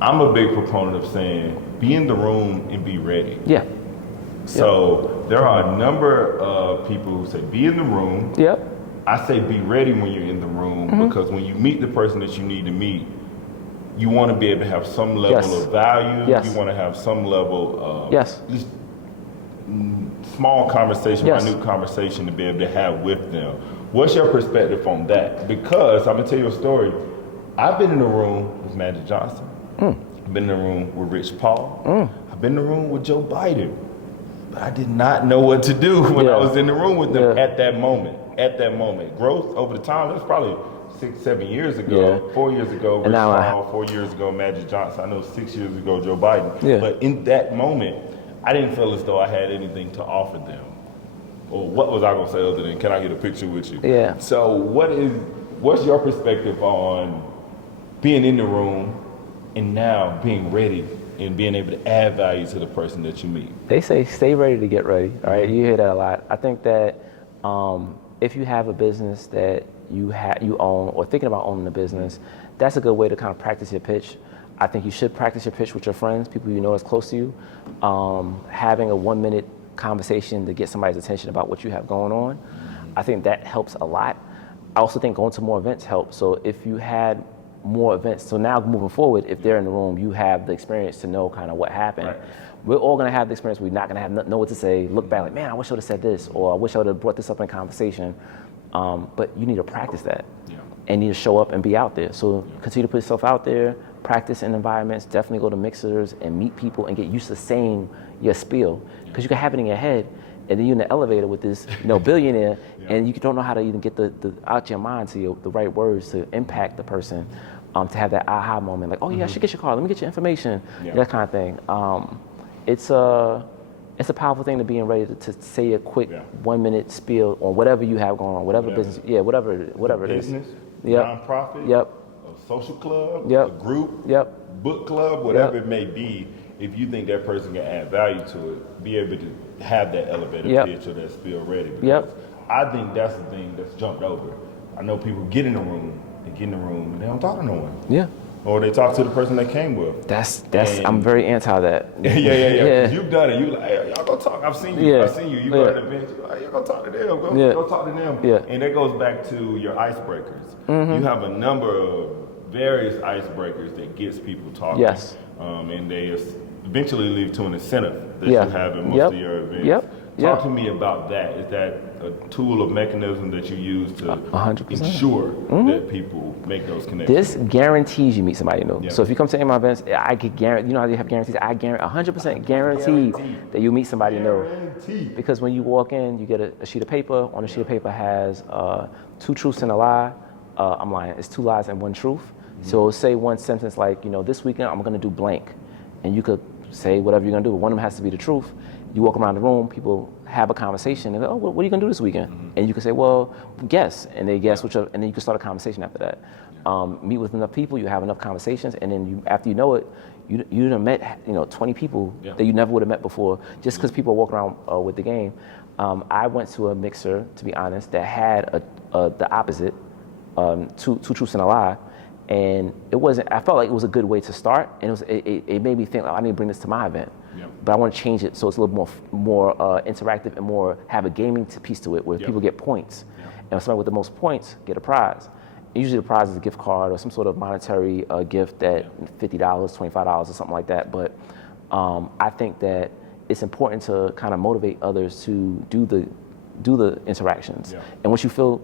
I'm a big proponent of saying, be in the room and be ready. Yeah. So there are a number of people who say, be in the room. Yep. I say be ready when you're in the room because when you meet the person that you need to meet, you want to be able to have some level of value. Yes. You want to have some level of just small conversation, minute conversation to be able to have with them. What's your perspective on that? Because I'm going to tell you a story. I've been in the room with Magic Johnson. I've been in the room with Rich Paul. I've been in the room with Joe Biden. But I did not know what to do when I was in the room with them at that moment. At that moment. Growth over the time, it was probably 6, 7 years ago, 4 years ago, Rich Paul, 4 years ago, Magic Johnson. I know 6 years ago, Joe Biden. But in that moment, I didn't feel as though I had anything to offer them. Or what was I going to say other than, can I get a picture with you? Yeah. So what's your perspective on being in the room and now being ready and being able to add value to the person that you meet? They say stay ready to get ready, all right? You hear that a lot. I think that if you have a business that you own or thinking about owning a business, that's a good way to kind of practice your pitch. I think you should practice your pitch with your friends, people you know that's close to you. Having a 1-minute conversation to get somebody's attention about what you have going on, I think that helps a lot. I also think going to more events helps. So if you had more events, so now moving forward, if they're in the room, you have the experience to know kind of what happened. Right. We're all gonna have the experience. We're not gonna know what to say. Look back like, man, I wish I would have said this, or I wish I would have brought this up in conversation. But you need to practice that, and need to show up and be out there. So continue to put yourself out there, practice in environments. Definitely go to mixers and meet people and get used to saying your spiel, because you can have it in your head, and then you're in the elevator with this, billionaire, and you don't know how to even get the out your mind to the right words to impact the person, to have that aha moment, like, oh yeah, I should get your card. Let me get your information, that kind of thing. It's a powerful thing to being ready to say a quick 1-minute spiel on whatever you have going on, whatever business, whatever it is. Business, nonprofit, a social club, a group, book club, whatever it may be. If you think that person can add value to it, be able to have that elevator pitch or that spiel ready. Because I think that's the thing that's jumped over. I know people get in the room, and they don't talk to no one. Yeah. Or they talk to the person they came with. I'm very anti that. Yeah. You've done it. You like, hey, y'all go talk. I've seen you. You go to an event. You're like, go talk to them. Go talk to them. Yeah. And that goes back to your icebreakers. You have a number of various icebreakers that gets people talking. Yes. And they eventually lead to an incentive that you have in most of your events. Talk to me about that. Is that a tool or mechanism that you use to 100%. Ensure that people make those connections? This guarantees you meet somebody new. So if you come to any of my events, I could guarantee, how they have guarantees? I guarantee, 100% guaranteed that you meet somebody new. Because when you walk in, you get a sheet of paper. On the sheet of paper has 2 truths and a lie. I'm lying. It's 2 lies and 1 truth. So say one sentence like, this weekend I'm going to do blank. And you could say whatever you're going to do. One of them has to be the truth. You walk around the room, people have a conversation, and go, oh, what are you going to do this weekend? And you can say, well, guess. And they guess, and then you can start a conversation after that. Meet with enough people, you have enough conversations, and then after you know it, you done met 20 people that you never would have met before, just because people walk around with the game. I went to a mixer, to be honest, that had the opposite, 2 truths and a lie. And I felt like it was a good way to start, and it made me think, I need to bring this to my event. But I want to change it so it's a little more interactive and have a gaming piece to it where people get points. And somebody with the most points get a prize. And usually the prize is a gift card or some sort of monetary gift that $50, $25 or something like that. But I think that it's important to kind of motivate others to do the interactions. And once you feel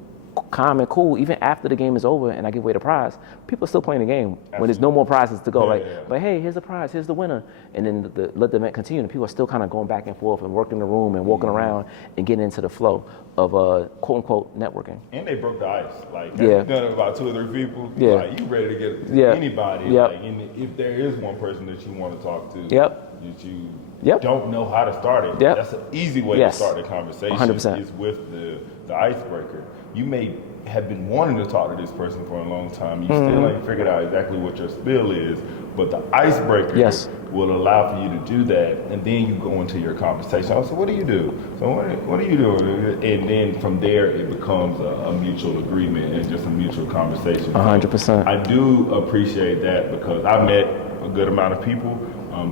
calm and cool, even after the game is over and I give away the prize, people are still playing the game. Absolutely. When there's no more prizes to go. But hey, here's the prize, here's the winner. And then let the event continue, and people are still kind of going back and forth and working the room and walking around and getting into the flow of quote unquote networking. And they broke the ice. Like, done about 2 or 3 people. Like, you ready to get anybody. Like, and if there is one person that you want to talk to, that you don't know how to start it, that's an easy way to start the conversation. 100%. Is with the icebreaker. You may have been wanting to talk to this person for a long time. You still ain't figured out exactly what your spill is, but the icebreaker will allow for you to do that, and then you go into your conversation. Oh, so what do you do? So what do you do? And then from there, it becomes a mutual agreement and just a mutual conversation. 100%. I do appreciate that, because I met a good amount of people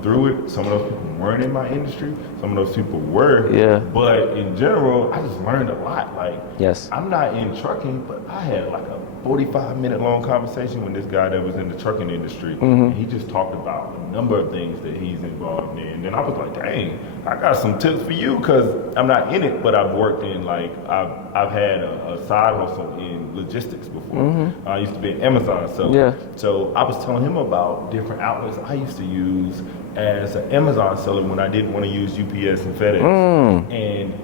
through it. Some of those people weren't in my industry. Some of those people were. Yeah. But in general, I just learned a lot. Like, yes. I'm not in trucking, but I had like a 45-minute long conversation with this guy that was in the trucking industry. And he just talked about a number of things that he's involved in. And then I was like, dang, I got some tips for you, because I'm not in it, but I've worked in, like, I've had a side hustle in logistics before. I used to be an Amazon seller. Yeah. So I was telling him about different outlets I used to use as an Amazon seller when I didn't want to use UPS and FedEx. And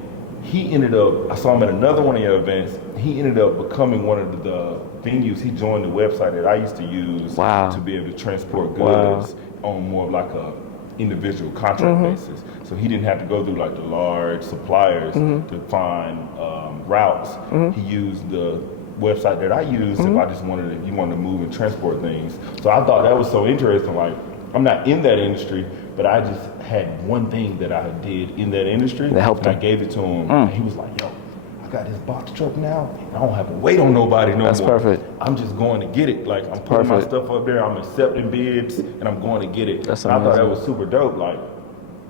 he ended up, I saw him at another one of your events, he ended up becoming one of the venues. He joined the website that I used to use to be able to transport goods on more of like a individual contract basis. So he didn't have to go through like the large suppliers to find routes. He used the website that I used if I just wanted to, he wanted to move and transport things. So I thought that was so interesting. Like, I'm not in that industry, but I just had one thing that I did in that industry that helped, and I gave it to him. And he was like, yo, I got this box truck now, and I don't have to wait on nobody no more. That's perfect. I'm just going to get it. Like, I'm putting my stuff up there, I'm accepting bids, and I'm going to get it. That's amazing. I thought that was super dope. Like,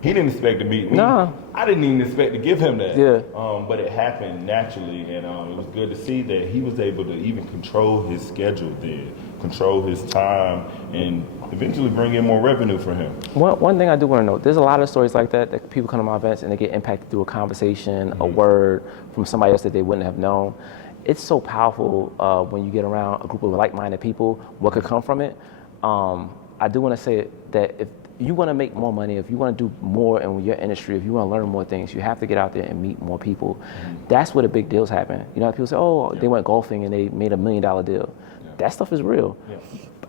he didn't expect to meet me. No. I didn't even expect to give him that. Yeah. But it happened naturally, and it was good to see that he was able to even control his schedule then, control his time, and eventually bring in more revenue for him. One thing I do want to note, there's a lot of stories like that people come to my events and they get impacted through a conversation, a word from somebody else that they wouldn't have known. It's so powerful when you get around a group of like-minded people, what could come from it. I do want to say that if you want to make more money, if you want to do more in your industry, if you want to learn more things, you have to get out there and meet more people. That's where the big deals happen. You know, people say, oh, they went golfing and they made $1 million deal. That stuff is real.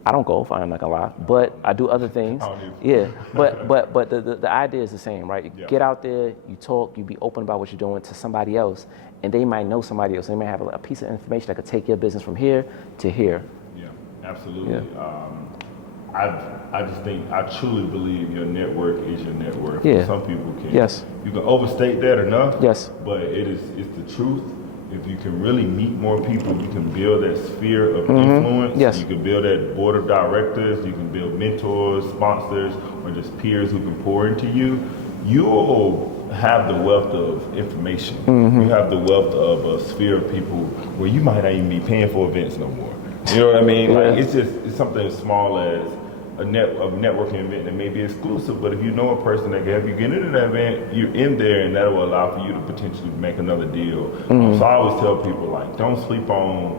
I don't golf, I'm not gonna lie, but I do other things. But the idea is the same, right? You get out there, you talk, you be open about what you're doing to somebody else, and they might know somebody else. They might have a piece of information that could take your business from here to here. Yeah, absolutely. I just think, I truly believe your network is your network. Some people can. You can overstate that enough. But it's the truth. If you can really meet more people, you can build that sphere of influence. You can build that board of directors. You can build mentors, sponsors, or just peers who can pour into you. You'll have the wealth of information. You have the wealth of a sphere of people where you might not even be paying for events no more. You know what I mean? Like, it's something as small as a networking event that may be exclusive, but if you know a person that can help you get into that event, you're in there, and that will allow for you to potentially make another deal. So I always tell people, like, don't sleep on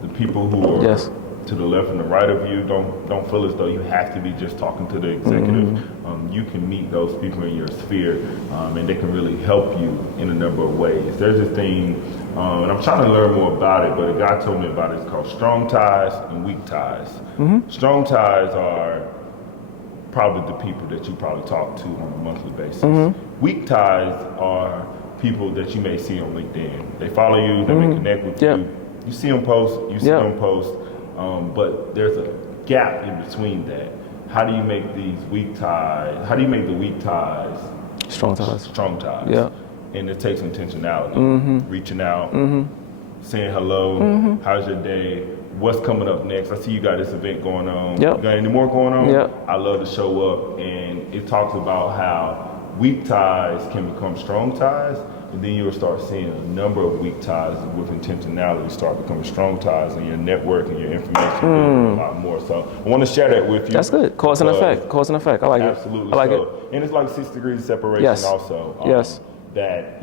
the people who are to the left and the right of you. Don't feel as though you have to be just talking to the executive. You can meet those people in your sphere, and they can really help you in a number of ways. There's this thing, and I'm trying to learn more about it, but a guy told me about it. It's called strong ties and weak ties. Strong ties are probably the people that you probably talk to on a monthly basis. Weak ties are people that you may see on LinkedIn. They follow you, they may connect with you. You see them post, but there's a gap in between that. How do you make these weak ties? How do you make the weak ties strong ties? Strong ties. And it takes intentionality. Reaching out, saying hello, how's your day? What's coming up next? I see you got this event going on. You got any more going on? I love to show up, and it talks about how weak ties can become strong ties, and then you'll start seeing a number of weak ties with intentionality start becoming strong ties, and your network and your information a lot more. So I want to share that with you. That's good. Cause and effect. Cause and effect. I like it. Absolutely. I like it. And it's like 6 degrees of separation also. That,